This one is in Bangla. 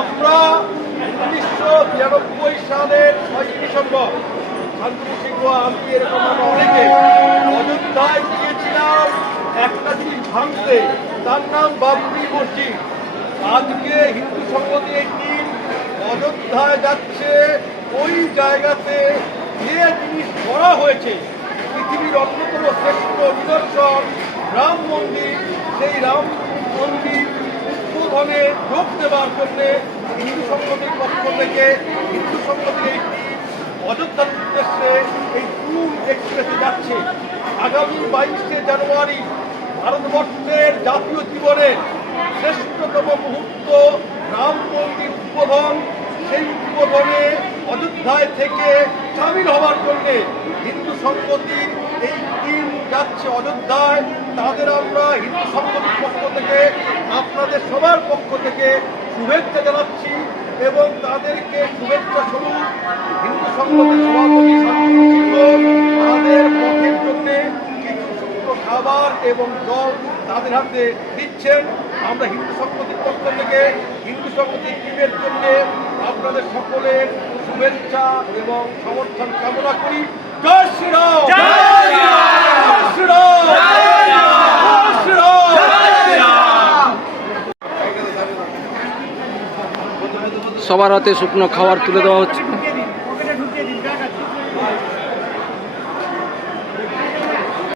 আমরা 1992 সালের 6ই ডিসেম্বর শান্তনু সিংহ, আমি এরকম আমরা অনেকে অযোধ্যায় গিয়েছিলাম একটা জিনিস ভাঙতে, তার নাম বাবরি মসজিদ। আজকে হিন্দু সংগঠনের একটি অযোধ্যায় যাচ্ছে, ওই জায়গাতে যে জিনিস করা হয়েছে পৃথিবীর অন্যতম শ্রেষ্ঠ নিদর্শন রাম মন্দির, সেই রাম মন্দির উদ্বোধনে যোগ দেওয়ার জন্যে হিন্দু সংগঠনের পক্ষ থেকে হিন্দু সংগঠনের এই টিম অযোধ্যার উদ্দেশ্যে এই ট্রুন এক্সপ্রেসে যাচ্ছে। আগামী 22শে জানুয়ারি ভারতবর্ষের জাতীয় জীবনের শ্রেষ্ঠতম মুহূর্ত রাম মন্দির উদ্বোধন। সেই উদ্বোধনে অযোধ্যায় থেকে সামিল হওয়ার জন্য হিন্দু সংগঠনের এই টিম যাচ্ছে অযোধ্যায়। তাদের আমরা হিন্দু সংগঠনের পক্ষ থেকে, আপনাদের সবার পক্ষ থেকে শুভেচ্ছা জানাচ্ছি এবং তাদেরকে শুভেচ্ছা স্বরূপ হিন্দু সংগঠনের সভাপতি তাদের পথের জন্য কিছু শুকনো খাবার এবং জল তাদের হাতে দিচ্ছেন। আমরা হিন্দু সংগঠনের পক্ষ থেকে হিন্দু সংগঠনের টিমের জন্য আপনাদের সকলের শুভেচ্ছা এবং সমর্থন কামনা করি। জয় শ্রীরাম, জয় শ্রীরাম, জয় শ্রীরাম। সবার হাতে শুকনো খাবার তুলে দেওয়া হচ্ছে।